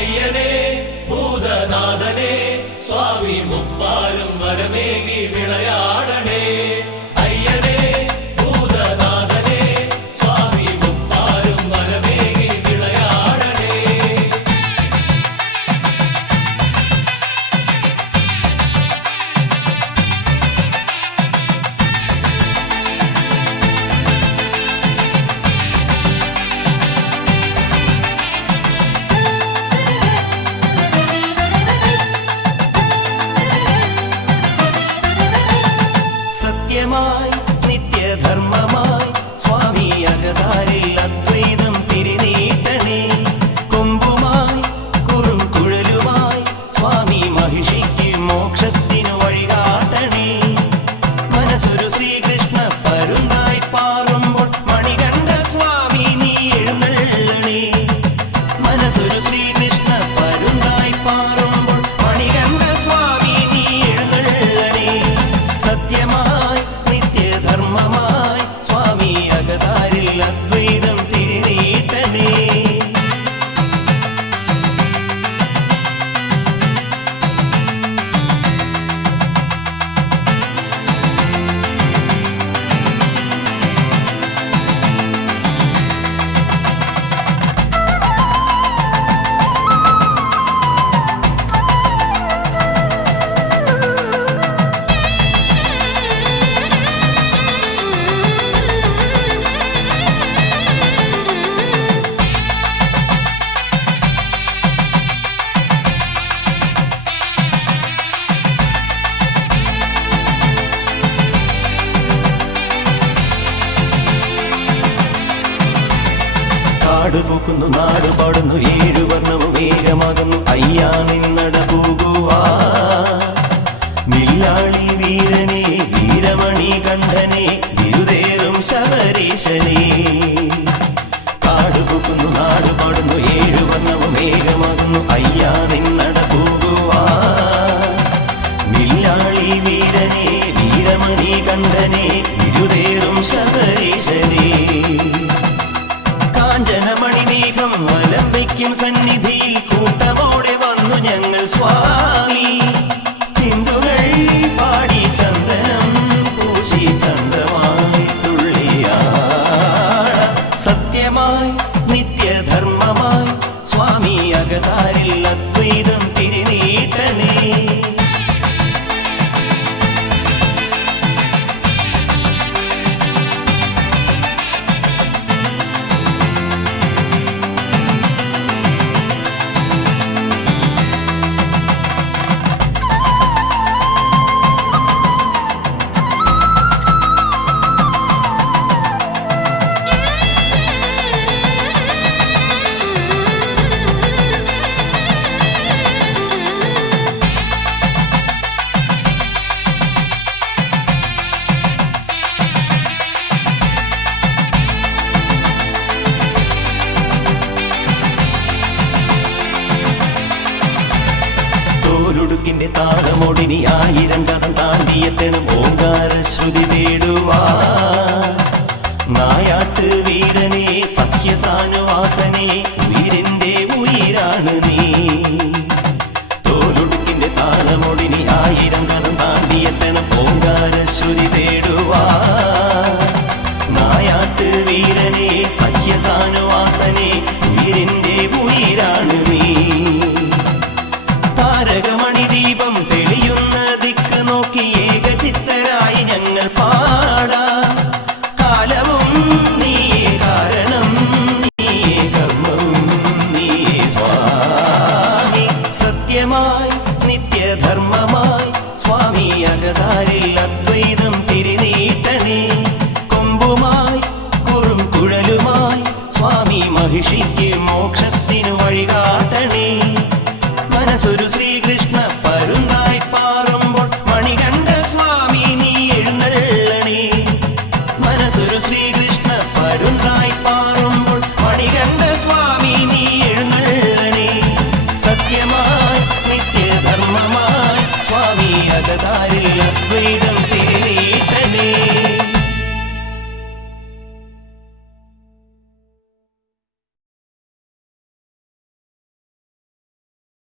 അയ്യനേ ഭൂതനാഥനേ സ്വാമി മുപ്പാരും വരമേകി വിളയാടണേ. അയ്യനേ ഭൂതനാഥനേ സ്വാമി മുപ്പാരും വരമേകി വിളയാടണേ. സത്യമായി നിത്യധർമ്മമായി സ്വാമി അകതാരിൽ അദ്വൈതം തിരിനീട്ടണേ. കൊമ്പുമായി കുറുംകുഴലുമായി സ്വാമി മഹിഷിക്ക് മോക്ഷത്തിനു വഴികാട്ടണേ. മനസ്സൊരു ശ്രീകൃഷ്ണ പരുന്തായി പാറുമ്പോൾ മണികണ്ഠ സ്വാമി നീ എഴുന്നള്ളണേ. മനസ്സൊരു ശ്രീകൃഷ്ണ പരുന്തായി പാറുമ്പോൾ മണികണ്ഠ സ്വാമി നീ എഴുന്നള്ളണേ. സത്യമായി നിത്യധർമ്മമായി സ്വാമി അകതാരിൽ അദ്വൈതം തിരിനീട്ടണേ. കാടുപോക്കുന്നു നാടുപാടുന്നു ഏഴുവർണ്ണവും ഏകമാകുന്നു അയ്യാ നിന്നട പോകുവാ. വില്ലാളി വീരനെ വീരമണി കണ്ഠനെ വിരുദേറും ശബരീശനെ. കാടുപോക്കുന്നു നാടുപാടുന്നു ഏഴുവർണ്ണവും ഏകമാകുന്നു അയ്യാ നിന്നട പോകുവാ. വില്ലാളി വീരനെ വീരമണി കണ്ഠനെ വിരുദേറും ശബരീശനെ. കാഞ്ചനമണിമേഘം വലംബയ്ക്കും സന്നിധിയിൽ കൂട്ടമോടെ വന്നു ഞങ്ങൾ സ്വാമി. ചിന്തുകൾ പാടി ചന്ദനം പൂശി ചന്ദ്രമായി തുള്ളിയാട. സത്യമായി നിത്യധർമ്മമായി സ്വാമി അകതാരിൽ അദ്വൈതം തിരിനീട്ടണേ. ൊടുക്കിന്റെ താളമൊടിനി ആയിരം കഥം താണ്ടിയെത്തണം ഓങ്കാര ശ്രുതി തേടുവാ. നായാട്ട് വീരനെ സഖ്യസാനുവാസനെ